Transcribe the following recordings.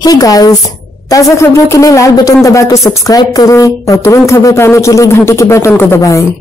Hey guys, ताज़ा खबरों के लिए लाल बटन दबाकर सब्सक्राइब करें और तुरंत खबर पाने के लिए घंटी के बटन को दबाएं।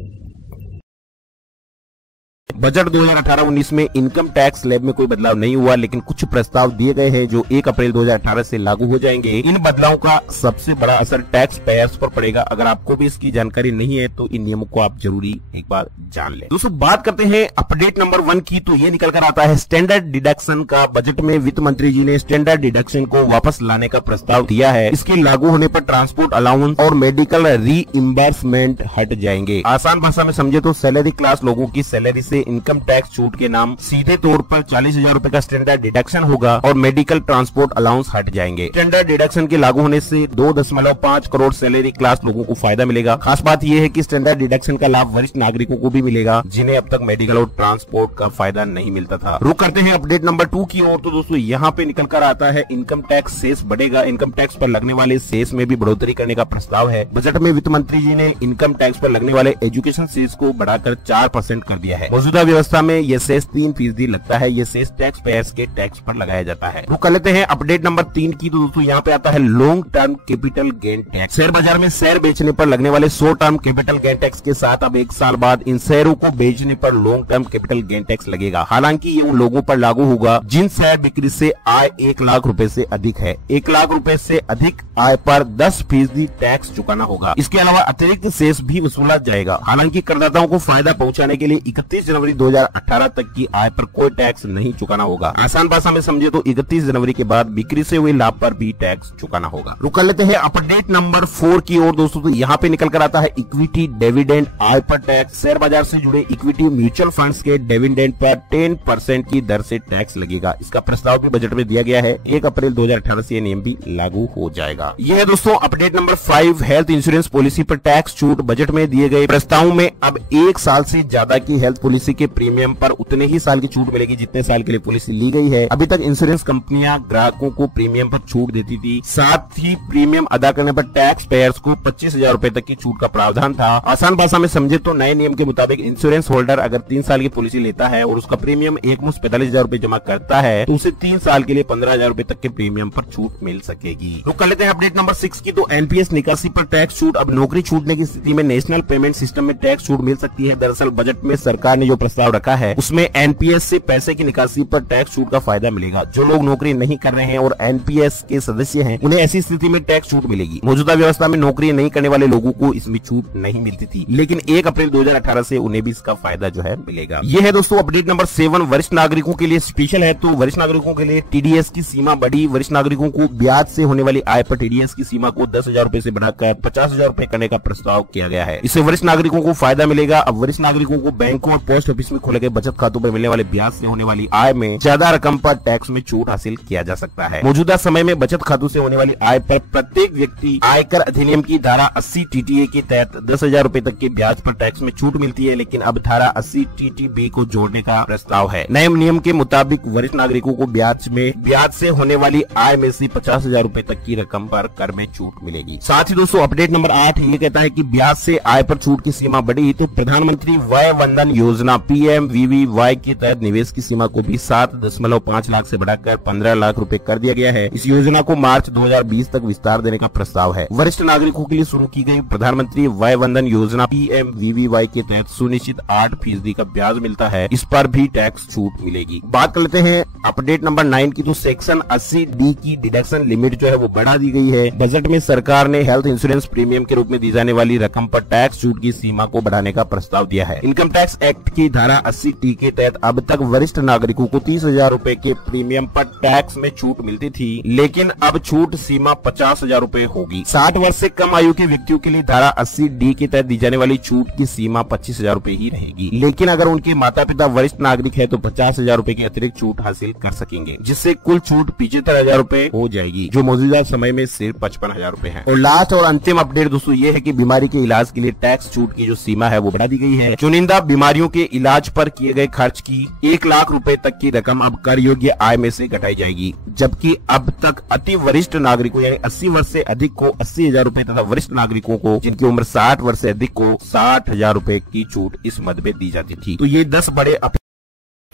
बजट 2018-19 में इनकम टैक्स स्लैब में कोई बदलाव नहीं हुआ, लेकिन कुछ प्रस्ताव दिए गए हैं जो 1 अप्रैल 2018 से लागू हो जाएंगे। इन बदलावों का सबसे बड़ा असर टैक्स पेयर्स पर पड़ेगा। अगर आपको भी इसकी जानकारी नहीं है तो इन नियमों को आप जरूरी एक बार जान लें। दोस्तों, बात करते हैं अपडेट नंबर 1 की, तो ये निकल कर आता है स्टैंडर्ड डिडक्शन का। बजट में वित्त मंत्री जी ने स्टैंडर्ड डिडक्शन को वापस लाने का प्रस्ताव दिया है। इसके लागू होने पर ट्रांसपोर्ट अलाउंस और मेडिकल रीइंबर्समेंट हट जाएंगे। आसान भाषा में समझे तो सैलरी क्लास लोगों की सैलरी से इनकम टैक्स छूट के नाम सीधे तौर पर 40,000 रूपए का स्टैंडर्ड डिडक्शन होगा और मेडिकल ट्रांसपोर्ट अलाउंस हट जाएंगे। स्टैंडर्ड डिडक्शन के लागू होने से 2.5 करोड़ सैलरी क्लास लोगों को फायदा मिलेगा। खास बात यह है कि स्टैंडर्ड डिडक्शन का लाभ वरिष्ठ नागरिकों को भी मिलेगा जिन्हें अब तक मेडिकल और ट्रांसपोर्ट का फायदा नहीं मिलता था। रुक करते हैं अपडेट नंबर 2 की ओर। तो दोस्तों, यहाँ पे निकल कर आता है इनकम टैक्स सेस बढ़ेगा। इनकम टैक्स पर लगने वाले सेस में भी बढ़ोतरी करने का प्रस्ताव है। बजट में वित्त मंत्री जी ने इनकम टैक्स पर लगने वाले एजुकेशन सेस को बढ़ाकर 4% कर दिया है। मौजूदा व्यवस्था में यह सेस 3% लगता है। यह सेस टैक्स पेयर्स के टैक्स पर लगाया जाता है। रुक कर लेते हैं अपडेट नंबर 3 की। तो दोस्तों, यहाँ पे आता है long term capital gain tax. Share बाजार में शेयर बेचने पर लगने वाले short term capital gain tax के साथ अब 1 साल बाद इन शेयरों को बेचने पर long term capital gain tax लगेगा। हालांकि ये उन लोगों पर लागू होगा जिन शेयर बिक्री से आय 1 लाख रुपए से अधिक है। 1 लाख रुपए से अधिक आय पर 10% टैक्स चुकाना होगा। इसके अलावा अतिरिक्त शेष भी वसूला जाएगा। हालांकि करदाताओं को फायदा पहुंचाने के लिए 31 जनवरी 2018 तक की आय पर कोई टैक्स नहीं चुकाना होगा। आसान भाषा में समझे तो 31 जनवरी के बाद बिक्री से हुए लाभ पर भी टैक्स चुकाना होगा। रुक कर लेते हैं अपडेट नंबर 4 की ओर। दोस्तों, तो यहाँ पे निकल कर आता है इक्विटी डिविडेंड आय पर टैक्स। शेयर बाजार से जुड़े इक्विटी म्यूचुअल फंड्स के डिविडेंड पर 10% की दर से टैक्स लगेगा। इसका प्रस्ताव भी बजट में दिया गया है। 1 अप्रैल 2018 से नियम भी लागू हो जाएगा। यह है दोस्तों update number 5 health insurance policy पर टैक्स छूट। बजट में दिए गए प्रस्ताव में अब 1 साल से ज्यादा की हेल्थ पॉलिसी के प्रीमियम पर उतने ही साल की छूट मिलेगी जितने साल के लिए पॉलिसी ली गई है। अभी तक इंश्योरेंस कंपनियां ग्राहकों को प्रीमियम पर छूट देती थी। साथ ही प्रीमियम अदा करने पर टैक्स पेयर्स को 25,000 रूपए तक की छूट का प्रावधान था। आसान भाषा में समझे तो नए नियम के मुताबिक इंश्योरेंस होल्डर अगर 3 साल की पॉलिसी लेता है और उसका प्रीमियम एकमुश्त 45,000 रूपए जमा करता है तो उसे 3 साल के लिए 15,000 रूपए तक के प्रीमियम पर छूट मिल सकेगी। तो कर लेते हैं अपडेट नंबर 6 की। तो एनपीएस निकासी पर टैक्स छूट। अब नौकरी छूटने की स्थिति में नेशनल पेमेंट सिस्टम में टैक्स छूट मिल सकती है। दरअसल बजट में सरकार ने जो प्रस्ताव रखा है उसमें एनपीएस से पैसे की निकासी पर टैक्स छूट का फायदा मिलेगा। जो लोग नौकरी नहीं कर रहे हैं और एनपीएस के सदस्य हैं उन्हें ऐसी स्थिति में टैक्स छूट मिलेगी। मौजूदा व्यवस्था में नौकरी नहीं करने वाले लोगों को इसमें छूट नहीं मिलती थी, लेकिन 1 अप्रैल 2018 से उन्हें भी इसका फायदा जो है मिलेगा। यह है दोस्तों अपडेट नंबर 7 वरिष्ठ नागरिकों के लिए स्पेशल है। तो वरिष्ठ नागरिकों के लिए टीडीएस की सीमा बढ़ी। वरिष्ठ नागरिकों को ब्याज से होने वाली आय पर टीडीएस की सीमा को 10,000 रूपए से बढ़ाकर 50,000 रूपए करने का प्रस्ताव किया गया है। इससे वरिष्ठ नागरिकों को फायदा मिलेगा। अब वरिष्ठ नागरिकों को बैंकों और पोस्ट ऑफिस में खोले गए बचत खातों पर मिलने वाले ब्याज से होने वाली आय में ज्यादा रकम पर टैक्स में छूट हासिल किया जा सकता है। मौजूदा समय में बचत खातों से होने वाली आय पर प्रत्येक व्यक्ति आयकर अधिनियम की धारा 80 टीटीए के तहत 10,000 रूपए तक के ब्याज पर टैक्स में छूट मिलती है, लेकिन अब धारा 80 टीटीबी को जोड़ने का प्रस्ताव है। नए नियम के मुताबिक वरिष्ठ नागरिकों को ब्याज से होने वाली आय में से 50,000 रूपए तक की रकम पर कर में छूट मिलेगी। साथ ही दोस्तों अपडेट नंबर 8 ये कहता है कि ब्याज से आय पर छूट की सीमा बढ़ी। तो प्रधानमंत्री वय वंदन योजना PMVVY के तहत निवेश की सीमा को भी 7.5 लाख से बढ़ाकर 15 लाख रुपए कर दिया गया है। इस योजना को मार्च 2020 तक विस्तार देने का प्रस्ताव है। वरिष्ठ नागरिकों के लिए शुरू की गई प्रधानमंत्री वय वंदन योजना PMVVY के तहत सुनिश्चित 8% का ब्याज मिलता है। इस पर भी टैक्स छूट मिलेगी। बात कर लेते हैं अपडेट नंबर 9 की। तो सेक्शन 80D की डिडक्शन लिमिट जो है वो बढ़ा दी गई है। बजट में सरकार ने हेल्थ इंश्योरेंस प्रीमियम के रूप में दी जाने वाली रकम पर टैक्स छूट की सीमा को बढ़ाने का प्रस्ताव दिया है। इनकम टैक्स एक्ट की धारा 80T के तहत अब तक वरिष्ठ नागरिकों को 30,000 रूपए के प्रीमियम पर टैक्स में छूट मिलती थी, लेकिन अब छूट सीमा 50,000 रूपए होगी। 60 वर्ष से कम आयु के व्यक्तियों के लिए धारा 80D के तहत दी जाने वाली छूट की सीमा 25,000 रूपए ही रहेगी, लेकिन अगर उनके माता पिता वरिष्ठ नागरिक है तो 50,000 रूपए की अतिरिक्त छूट हासिल कर सकेंगे, जिससे कुल छूट 75,000 रूपए हो जाएगी, जो मौजूदा समय में सिर्फ 55,000 रूपए है। और लास्ट और अंतिम अपडेट दोस्तों ये है कि बीमारी के इलाज के लिए टैक्स छूट की जो सीमा है वो बढ़ा दी गई है। चुनिंदा बीमारियों के इलाज पर किए गए खर्च की 1 लाख रुपए तक की रकम अब कर योग्य आय में से घटाई जाएगी, जबकि अब तक अति वरिष्ठ नागरिकों यानी 80 वर्ष से अधिक को 80,000 रूपए तथा वरिष्ठ नागरिकों को जिनकी उम्र 60 वर्ष से अधिक को 60,000 रूपए की छूट इस मद में दी जाती थी। तो ये 10 बड़े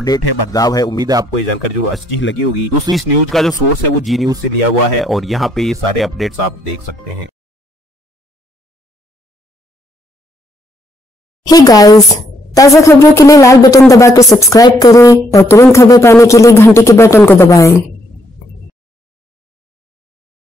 अपडेट है, बदलाव है। उम्मीद है आपको ये जानकारी जो अच्छी लगी होगी। दूसरी इस न्यूज का जो सोर्स है वो जी न्यूज से लिया हुआ है और यहाँ पे ये सारे अपडेट्स आप देख सकते हैं। हे गाइस, ताज़ा खबरों के लिए लाल बटन दबाकर सब्सक्राइब करें और तुरंत खबर पाने के लिए घंटी के बटन को दबाएं।